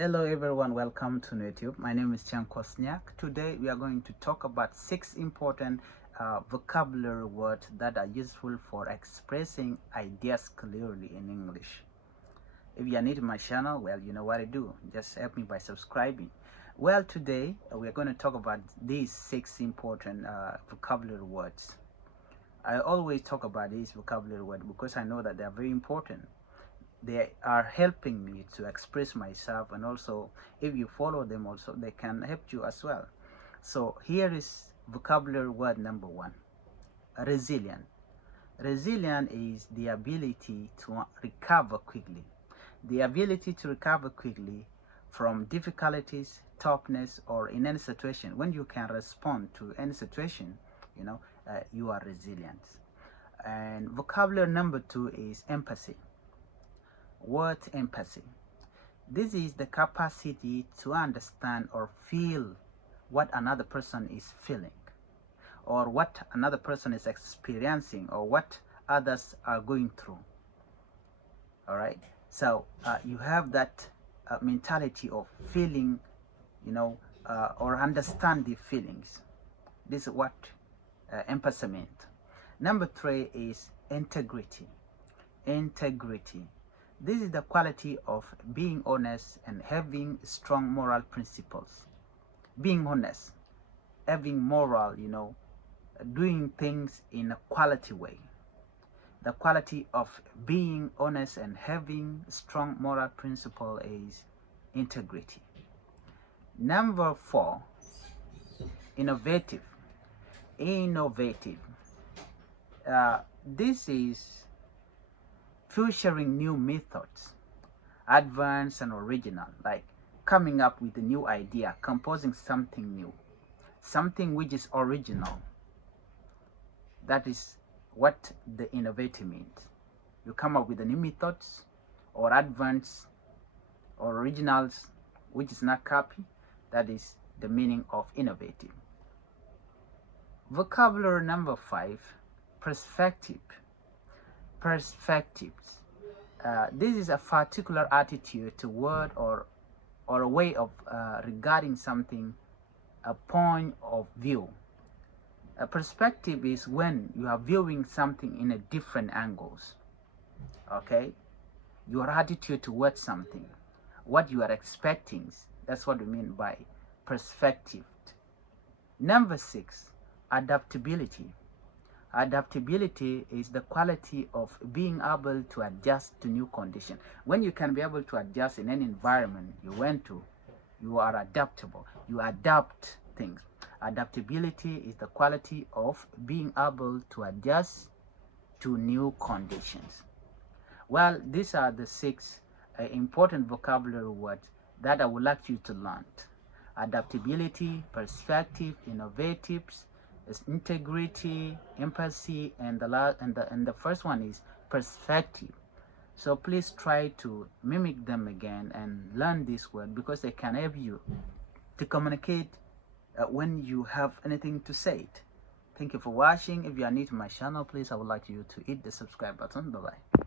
Hello everyone, welcome to YouTube. My name is Chan Kosniak. Today we are going to talk about 6 important vocabulary words that are useful for expressing ideas clearly in English. If you are new to my channel, well, you know what to do. Just help me by subscribing. Well, today we are going to talk about these 6 important vocabulary words. I always talk about these vocabulary words because I know that they are very important. They are helping me to express myself, and also if you follow them also they can help you as well. So here is vocabulary word number 1: resilient. Resilient is the ability to recover quickly, the ability to recover quickly from difficulties, toughness, or in any situation. When you can respond to any situation, you are resilient. And vocabulary number 2 is empathy. Word empathy. This is the capacity to understand or feel what another person is feeling, or what another person is experiencing, or what others are going through. All right. So you have that mentality of feeling, or understand the feelings. This is what empathy means. Number 3 is integrity. Integrity. This is the quality of being honest and having strong moral principles. Being honest, having moral, doing things in a quality way. The quality of being honest and having strong moral principle is integrity. Number 4, innovative. Innovative. This is featuring new methods, advanced and original, like coming up with a new idea, composing something new, something which is original. That is what the innovative means. You come up with the new methods, or advanced or originals, which is not copy. That is the meaning of innovative. Vocabulary number 5, perspective. Perspectives. This is a particular attitude toward or a way of regarding something, a point of view. A perspective is when you are viewing something in a different angles. Okay, your attitude towards something, what you are expecting. That's what we mean by perspective. Number 6, adaptability. Adaptability is the quality of being able to adjust to new conditions. When you can be able to adjust in any environment you went to, you are adaptable. You adapt things. Adaptability is the quality of being able to adjust to new conditions. Well, these are the 6 important vocabulary words that I would like you to learn. Adaptability, perspective, innovatives, integrity, empathy, and the first one is perspective. So please try to mimic them again and learn this word, because they can help you to communicate when you have anything to say it. Thank you for watching. If you are new to my channel, please, I would like you to hit the subscribe button. Bye bye.